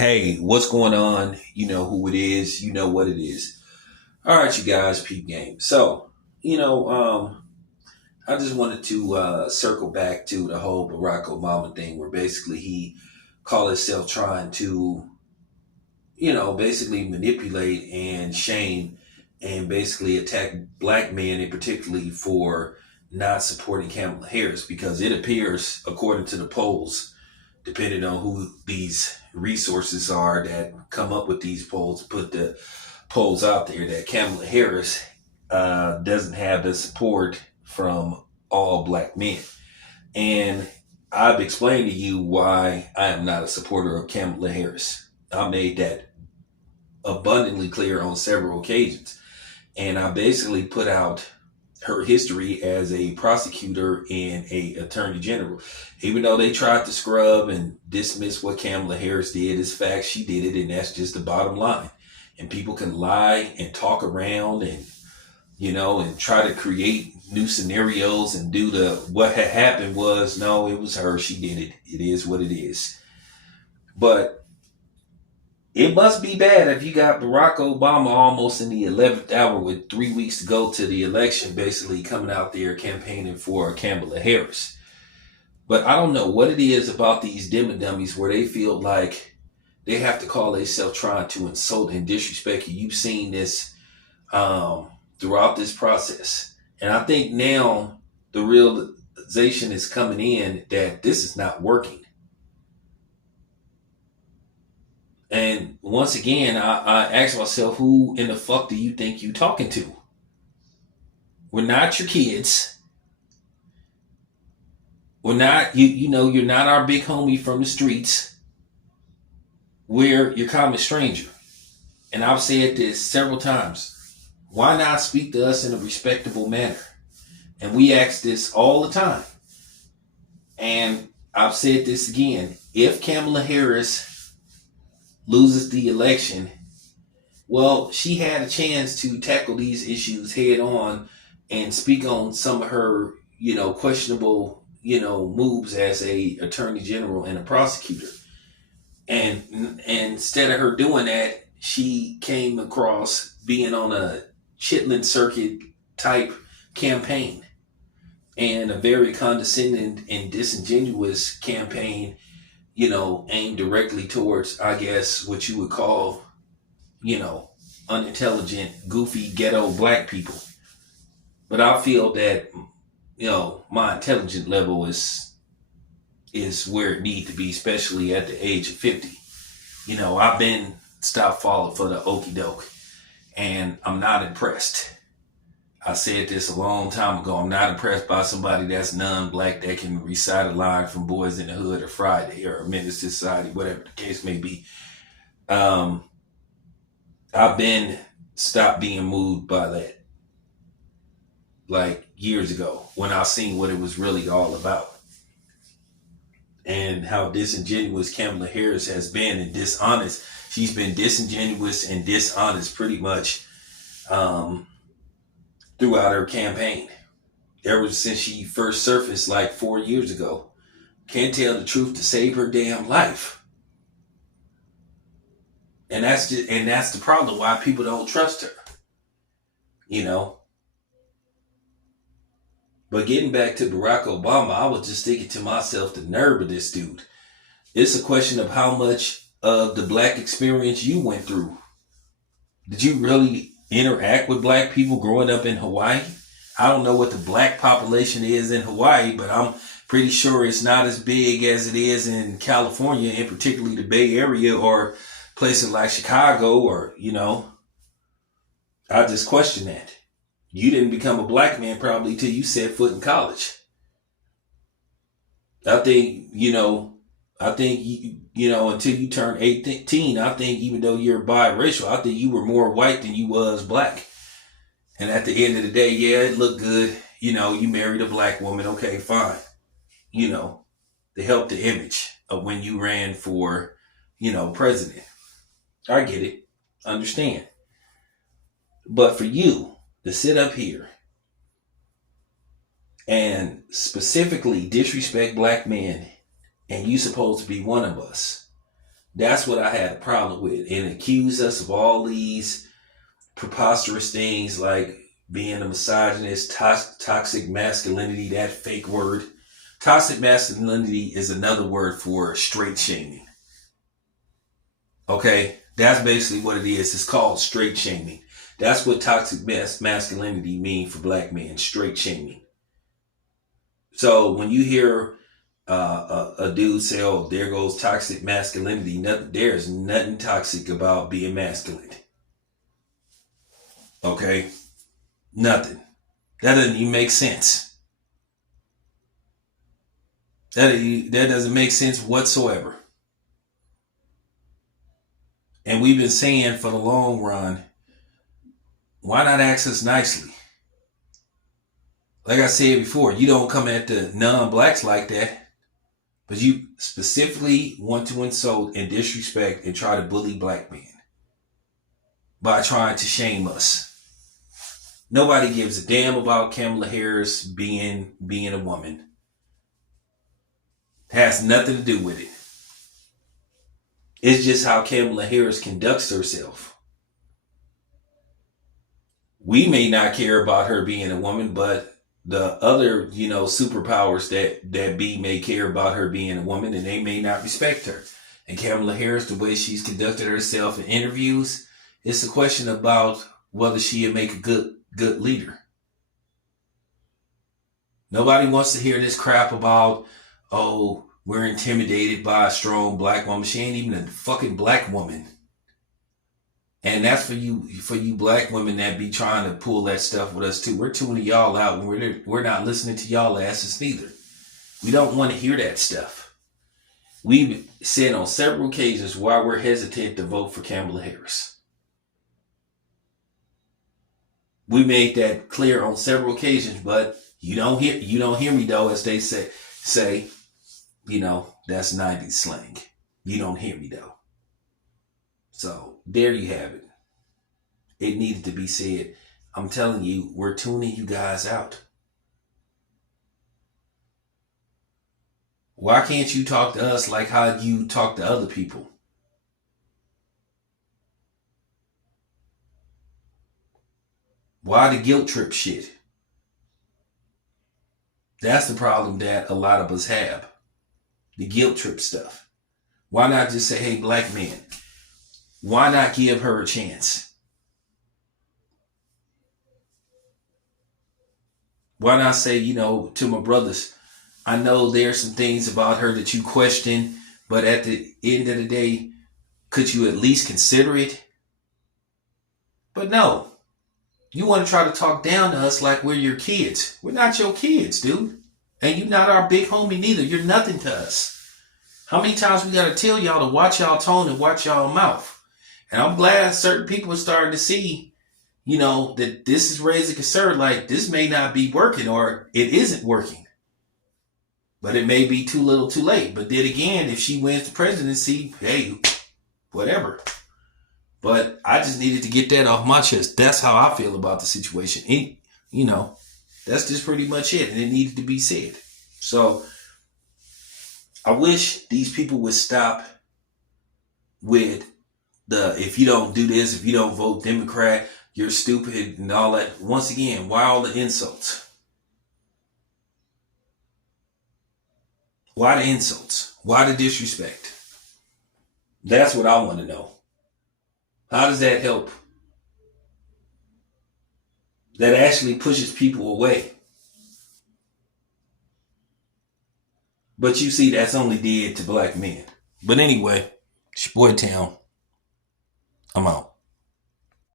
Hey, what's going on? You know who it is. You know what it is. All right, you guys, peep game. So, you know, I just wanted to circle back to the whole Barack Obama thing, where basically he called himself trying to, basically manipulate and shame and basically attack black men, and particularly for not supporting Kamala Harris, because it appears, according to the polls, depending on who these resources are that come up with these polls, put the polls out there, that Kamala Harris doesn't have the support from all black men. And I've explained to you why I am not a supporter of Kamala Harris. I made that abundantly clear on several occasions. And I basically put out her history as a prosecutor and a attorney general. Even though they tried to scrub and dismiss what Kamala Harris did as fact, she did it, and that's just the bottom line. And people can lie and talk around and, and try to create new scenarios and do what had happened was, no, it was her, she did it. It is what it is. But it must be bad if you got Barack Obama almost in the 11th hour with 3 weeks to go to the election, basically coming out there campaigning for Kamala Harris. But I don't know what it is about these dim and dummies where they feel like they have to call themselves trying to insult and disrespect you. You've seen this throughout this process. And I think now the realization is coming in that this is not working. And once again, I ask myself, who in the fuck do you think you talking to? We're not your kids. We're not, you're not our big homie from the streets. We're your common stranger. And I've said this several times. Why not speak to us in a respectable manner? And we ask this all the time. And I've said this again. If Kamala Harris loses the election, well, she had a chance to tackle these issues head on and speak on some of her, questionable, moves as a attorney general and a prosecutor. And instead of her doing that, she came across being on a Chitlin circuit type campaign and a very condescending and disingenuous campaign, aimed directly towards, I guess, what you would call, unintelligent, goofy, ghetto black people. But I feel that, my intelligent level is where it needs to be, especially at the age of 50. I've been stopped falling for the okie doke, and I'm not impressed. I said this a long time ago. I'm not impressed by somebody that's non-black that can recite a line from Boys in the Hood or Friday or Menace to Society, whatever the case may be. I've been stopped being moved by that, like years ago, when I seen what it was really all about and how disingenuous Kamala Harris has been and dishonest. She's been disingenuous and dishonest pretty much throughout her campaign, ever since she first surfaced like 4 years ago. Can't tell the truth to save her damn life. And that's the problem why people don't trust her. But getting back to Barack Obama, I was just thinking to myself, the nerve of this dude. It's a question of how much of the black experience you went through. Did you really interact with black people growing up in Hawaii? I don't know what the black population is in Hawaii, but I'm pretty sure it's not as big as it is in California, and particularly the Bay Area or places like Chicago, or, I just question that. You didn't become a black man probably till you set foot in college. I think, until you turn 18, I think even though you're biracial, I think you were more white than you was black. And at the end of the day, yeah, it looked good. You married a black woman. Okay, fine. To help the image of when you ran for, president. I get it. Understand. But for you to sit up here and specifically disrespect black men, and you supposed to be one of us, That's what I had a problem with, and accuse us of all these preposterous things like being a misogynist, toxic masculinity, that fake word. Toxic masculinity is another word for straight shaming. Okay? That's basically what it is. It's called straight shaming. That's what toxic masculinity means for black men, straight shaming. So when you hear a dude say, "Oh, there goes toxic masculinity," there's nothing toxic about being masculine. Okay? Nothing. That doesn't even make sense. That doesn't make sense whatsoever. And we've been saying for the long run, why not ask us nicely? Like I said before, you don't come at the non-blacks like that, but you specifically want to insult and disrespect and try to bully black men by trying to shame us. Nobody gives a damn about Kamala Harris being a woman. It has nothing to do with it. It's just how Kamala Harris conducts herself. We may not care about her being a woman, but the other, superpowers that be may care about her being a woman, and they may not respect her. And Kamala Harris, the way she's conducted herself in interviews, it's a question about whether she'll make a good leader. Nobody wants to hear this crap about, oh, we're intimidated by a strong black woman. She ain't even a fucking black woman. And that's for you black women that be trying to pull that stuff with us too. We're tuning y'all out, and we're not listening to y'all asses neither. We don't want to hear that stuff. We've said on several occasions why we're hesitant to vote for Kamala Harris. We made that clear on several occasions, but you don't hear me though, as they say, that's 90s slang. You don't hear me though. So there you have it. It needed to be said. I'm telling you, we're tuning you guys out. Why can't you talk to us like how you talk to other people? Why the guilt trip shit? That's the problem that a lot of us have. The guilt trip stuff. Why not just say, hey, black men, why not give her a chance? Why not say, to my brothers, I know there's some things about her that you question, but at the end of the day, could you at least consider it? But no. You want to try to talk down to us like we're your kids. We're not your kids, dude. And you're not our big homie neither. You're nothing to us. How many times we got to tell y'all to watch y'all tone and watch y'all mouth? And I'm glad certain people are starting to see, that this is raising concern. Like, this may not be working, or it isn't working. But it may be too little too late. But then again, if she wins the presidency, hey, whatever. But I just needed to get that off my chest. That's how I feel about the situation. And, that's just pretty much it. And it needed to be said. So I wish these people would stop with if you don't do this, if you don't vote Democrat, you're stupid and all that. Once again, why all the insults? Why the insults? Why the disrespect? That's what I want to know. How does that help? That actually pushes people away. But you see, that's only did to black men. But anyway, it's your boy Town. I'm out.